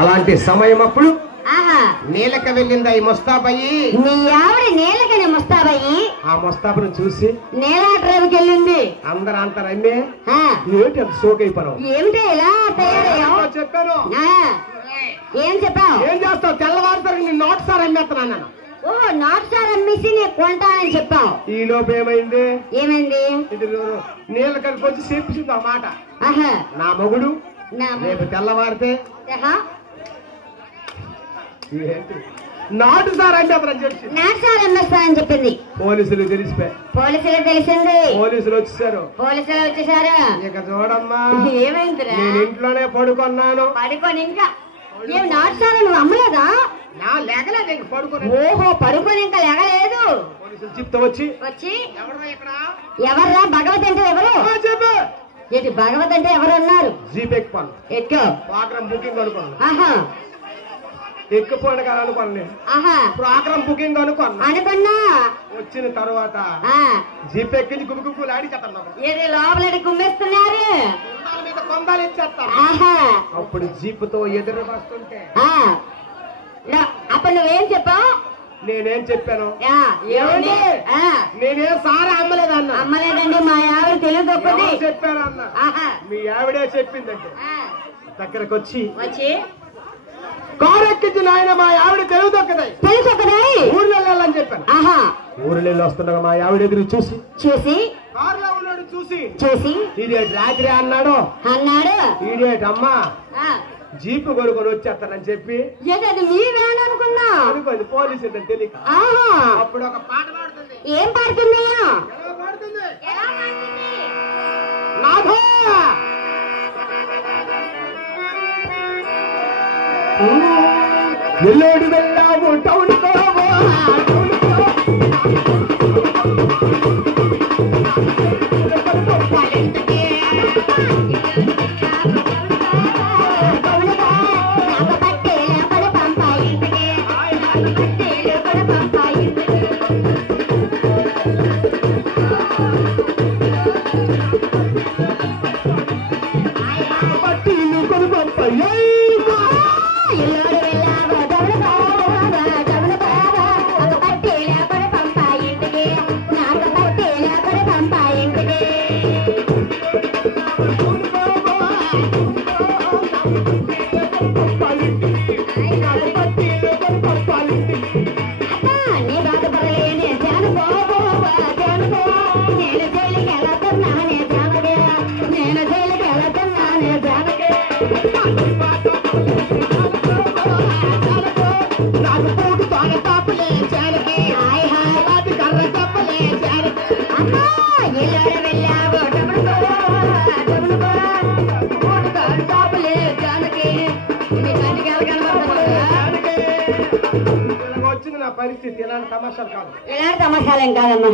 అలాంటి సమయం అప్పుడు నీలక వెళ్ళిందా ఈ ముస్తాబయ్యి. నీ ఆవిడ నీలకని ముస్తాబయ్యి ఆ ముస్తాబును చూసి నీలాట్రేవికి వెళ్ళింది. అందరు అంటారు అమ్మే ఏంటి అంత షోక్ అయిపోయావు, ఏమిటి ఇలా తయారయ్యావు? చెప్పాను. ఏం చెప్పావు? ఏం చేస్తావు, తెల్లవారుతారు నీ నోట్ సార్ అమ్మేస్తున్నాను నేను. ఓ నాట్ సార్ అమ్మేసి నేను కొంటానని చెప్పావు. ఈ లోపు ఏమైంది? ఏమైంది? నీలకని వచ్చి చెప్పింది ఆ మాట. నా మొగుడు నా రేపు తెల్లవారితే నాటు సార్ అంటే నాట్ సార్ అమ్మేస్తానని చెప్పింది. పోలీసులు తెలిసిపోయి తెలిసింది. పోలీసులు వచ్చేసారు. ఇక చూడమ్మా, ఏమైందిరా? నేను ఇంట్లోనే పడుకున్నాను. పడుకొని ఇంకా ఏం నాట్ సార్ నువ్వు అమ్మలేదా? లేకలేదు ఇంక పడుకొని. ఓహో పడుకొని ఇంకా లేగలేదు. పోలీసులు చెప్తా వచ్చి ఎవర్రా భగవత్ అంటే ఎవరు? చెప్పు. ఏంటి భగవత్ అంటే ఎవరు అన్నారు? జీప్ ఎక్కుతాను. ప్రోగ్రామ్ బుకింగ్ అనుకున్నా. ఎక్కిపోయిన కదా అనుకోండి. ప్రోగ్రామ్ బుకింగ్ అనుకున్నా. వచ్చిన తర్వాత జీప్ ఎక్కించి గుమ్మిగుమ్ములు ఆడిచేస్తాను. ఏది లోపల గుమ్మేస్తున్నారు. కొందాలు ఇచ్చేస్తాను. అప్పుడు జీప్ తో ఎదురు వస్తుంటే అప్పుడు నువ్వేం చెప్పావు? నేనేం చెప్పాను? నేనేం సారా అమ్మలేదండి మా ఆవిడ తెలుగు గొప్పది చెప్పాను అన్న. మీ ఆవిడే చెప్పిందంటే దగ్గరకు వచ్చి కారు ఎక్కించి నాయన మా ఆవిడ తెలుగు దొక్కదాయి ఊర్లో వెళ్ళాలని చెప్పాను. ఊర్లో వెళ్ళి వస్తుండగా మా ఆవిడ ఎదురు చూసి కారులో ఉన్నాడు చూసి ఇదేటి రాత్రి అన్నాడు. ఇదేటి అమ్మా జీపు కొనుక్కొని వచ్చేస్తానని చెప్పి అనుకోండి పోలీసులు తెలియక అప్పుడు ఒక పాట పాడుతుంది. ఏం పాడుతుంది? నాథా ఎల్లోడి వెళ్ళాము టౌన్ వచ్చింది నా పరిస్థితి. ఇలాంటి తమాషాలు కాదు. ఇలాంటి తమాషాలేం కాదమ్మా.